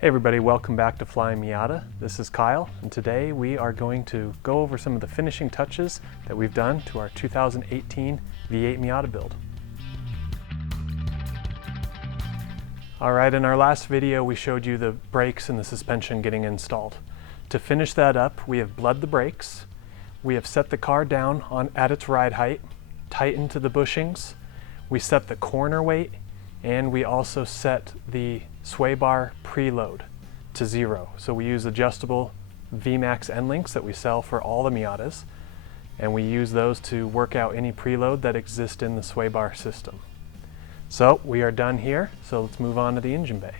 Hey everybody, welcome back to Flyin Miata. This is Kyle, and today we are going to go over some of the finishing touches that we've done to our 2018 V8 Miata build. Alright, in our last video we showed you the brakes and the suspension getting installed. To finish that up, we have bled the brakes, we have set the car down at its ride height, tightened to the bushings, we set the corner weight, and we also set the sway bar preload to 0. So we use adjustable VMAX end links that we sell for all the Miatas, and we use those to work out any preload that exists in the sway bar system. So we are done here, so let's move on to the engine bay.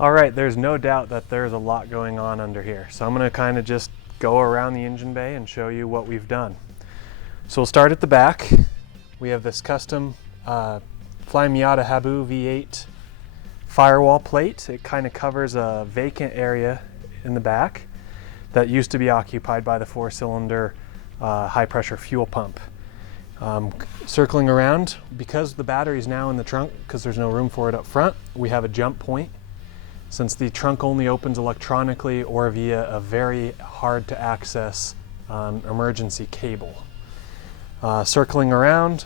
Alright, there's no doubt that there's a lot going on under here, so I'm going to kind of just go around the engine bay and show you what we've done. So we'll start at the back. We have this custom Flyin Miata Habu V8 firewall plate. It kind of covers a vacant area in the back that used to be occupied by the 4-cylinder high pressure fuel pump. Circling around, because the battery is now in the trunk, because there's no room for it up front, we have a jump point. Since the trunk only opens electronically or via a very hard to access emergency cable. Circling around,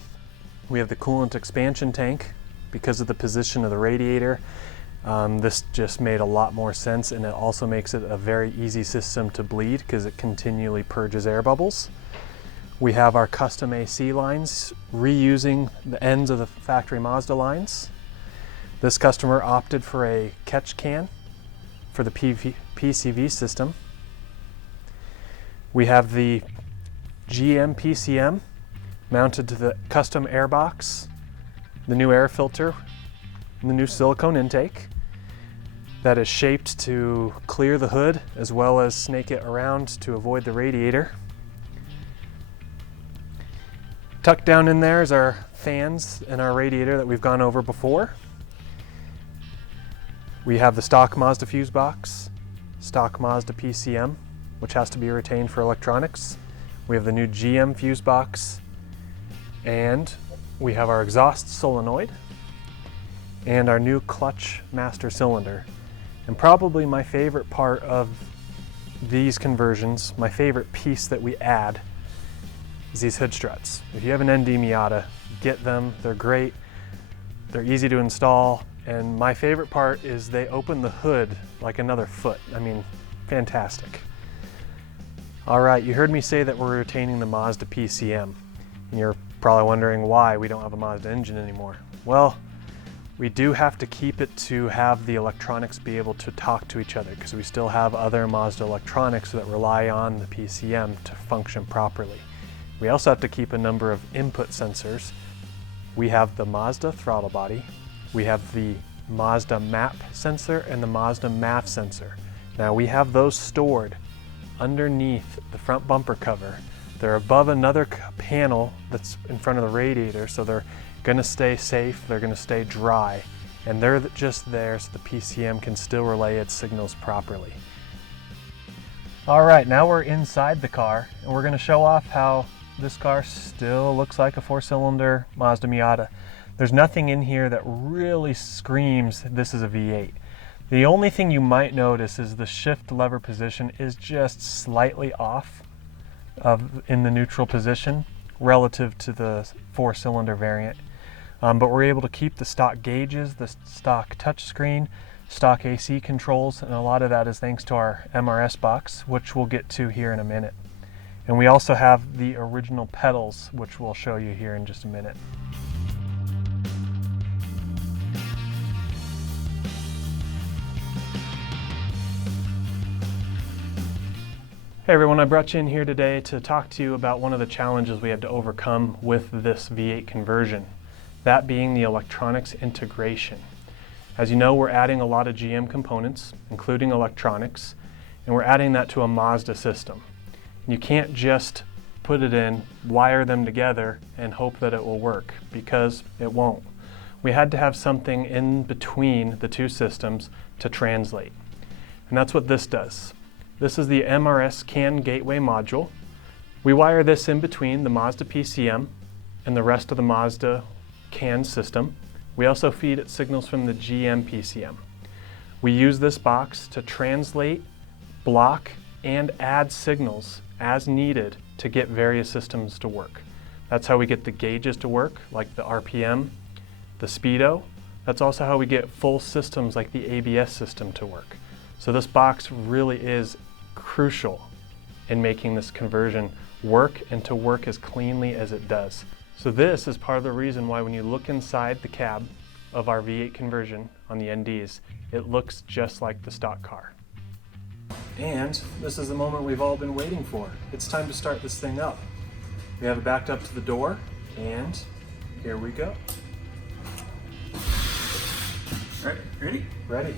we have the coolant expansion tank. Because of the position of the radiator, this just made a lot more sense, and it also makes it a very easy system to bleed because it continually purges air bubbles. We have our custom AC lines, reusing the ends of the factory Mazda lines. This customer opted for a catch can for the PCV system. We have the GM PCM mounted to the custom airbox, the new air filter, and the new silicone intake that is shaped to clear the hood as well as snake it around to avoid the radiator. Tucked down in there is our fans and our radiator that we've gone over before. We have the stock Mazda fuse box, stock Mazda PCM, which has to be retained for electronics. We have the new GM fuse box, and we have our exhaust solenoid and our new clutch master cylinder. And probably my favorite part of these conversions, my favorite piece that we add, is these hood struts. If you have an ND Miata, get them. They're great. They're easy to install. And my favorite part is they open the hood like another foot. I mean, fantastic. All right, you heard me say that we're retaining the Mazda PCM. And you're probably wondering why we don't have a Mazda engine anymore. Well, we do have to keep it to have the electronics be able to talk to each other, because we still have other Mazda electronics that rely on the PCM to function properly. We also have to keep a number of input sensors. We have the Mazda throttle body, we have the Mazda map sensor and the Mazda MAF sensor. Now we have those stored underneath the front bumper cover. They're above another panel that's in front of the radiator, so they're going to stay safe, they're going to stay dry, and they're just there so the PCM can still relay its signals properly. Alright, now we're inside the car, and we're going to show off how this car still looks like a 4-cylinder Mazda Miata. There's nothing in here that really screams this is a V8. The only thing you might notice is the shift lever position is just slightly off in the neutral position relative to the 4-cylinder variant. But we're able to keep the stock gauges, the stock touchscreen, stock AC controls, and a lot of that is thanks to our MRS box, which we'll get to here in a minute. And we also have the original pedals, which we'll show you here in just a minute. Hey everyone, I brought you in here today to talk to you about one of the challenges we had to overcome with this V8 conversion, that being the electronics integration. As you know, we're adding a lot of GM components, including electronics, and we're adding that to a Mazda system. You can't just put it in, wire them together, and hope that it will work, because it won't. We had to have something in between the two systems to translate, and that's what this does. This is the MRS CAN gateway module. We wire this in between the Mazda PCM and the rest of the Mazda CAN system. We also feed it signals from the GM PCM. We use this box to translate, block, and add signals as needed to get various systems to work. That's how we get the gauges to work, like the RPM, the speedo. That's also how we get full systems like the ABS system to work. So this box really is crucial in making this conversion work and to work as cleanly as it does. So this is part of the reason why when you look inside the cab of our V8 conversion on the NDs, it looks just like the stock car. And this is the moment we've all been waiting for. It's time to start this thing up. We have it backed up to the door, and here we go. All right, ready? Ready.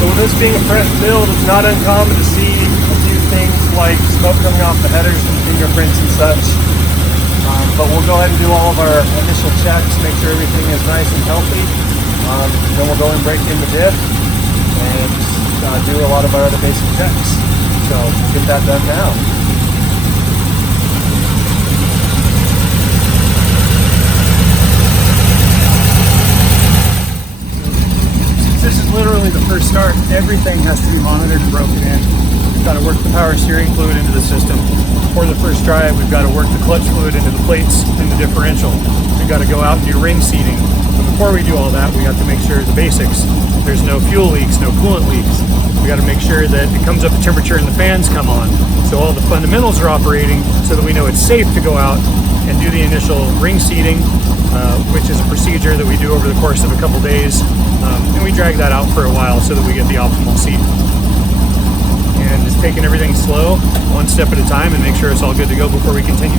So with this being a fresh build, it's not uncommon to see a few things like smoke coming off the headers and fingerprints and such. But we'll go ahead and do all of our initial checks, make sure everything is nice and healthy. Then we'll go and break in the diff and do a lot of our other basic checks. So we'll get that done now. This is literally the first start. Everything has to be monitored and broken in. We've got to work the power steering fluid into the system. For the first drive, we've got to work the clutch fluid into the plates and the differential. We've got to go out and do ring seating. But before we do all that, we have to make sure the basics. There's no fuel leaks, no coolant leaks. We got to make sure that it comes up to temperature and the fans come on. So all the fundamentals are operating so that we know it's safe to go out and do the initial ring seating, which is a procedure that we do over the course of a couple days. And we drag that out for a while so that we get the optimal seat. And just taking everything slow, one step at a time, and make sure it's all good to go before we continue.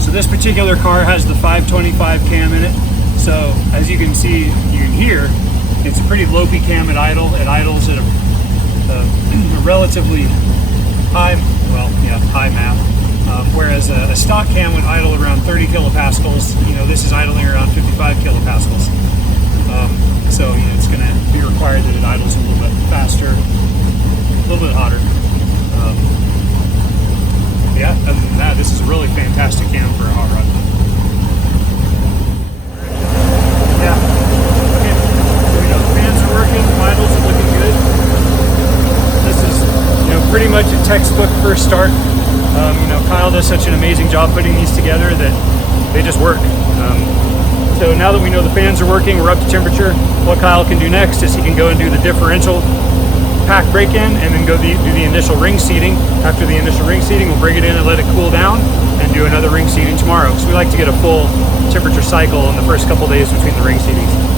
So this particular car has the 525 cam in it. So as you can see, you can hear, it's a pretty lopey cam at idle. It idles at a relatively high, high map. Whereas a stock cam would idle around 30 kilopascals. This is idling around 55 kilopascals. So it's going to be required that it idles a little bit faster, a little bit hotter. Yeah, other than that, this is a really fantastic cam for a hot rod. Yeah. Okay. So the fans are working, the vitals are looking good. This is pretty much a textbook first start. Kyle does such an amazing job putting these together that they just work. So now that we know the fans are working, we're up to temperature. What Kyle can do next is he can go and do the differential pack break-in and then go do the initial ring seating. After the initial ring seating, we'll bring it in and let it cool down and do another ring seating tomorrow. So we like to get a full temperature cycle in the first couple days between the ring seatings.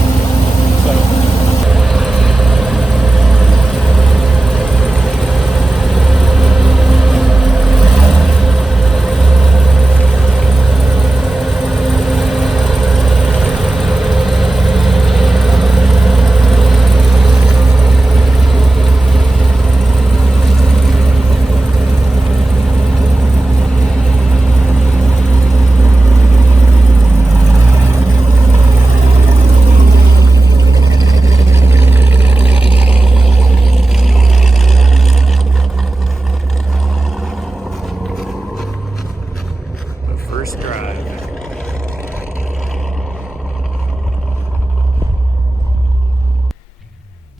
First drive.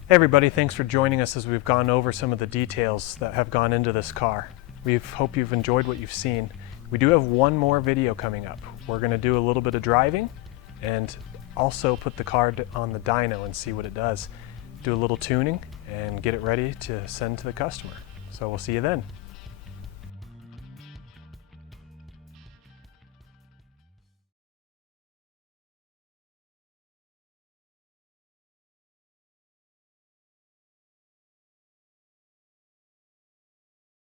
Hey everybody, thanks for joining us as we've gone over some of the details that have gone into this car. We hope you've enjoyed what you've seen. We do have one more video coming up. We're going to do a little bit of driving and also put the car on the dyno and see what it does. Do a little tuning and get it ready to send to the customer. So we'll see you then.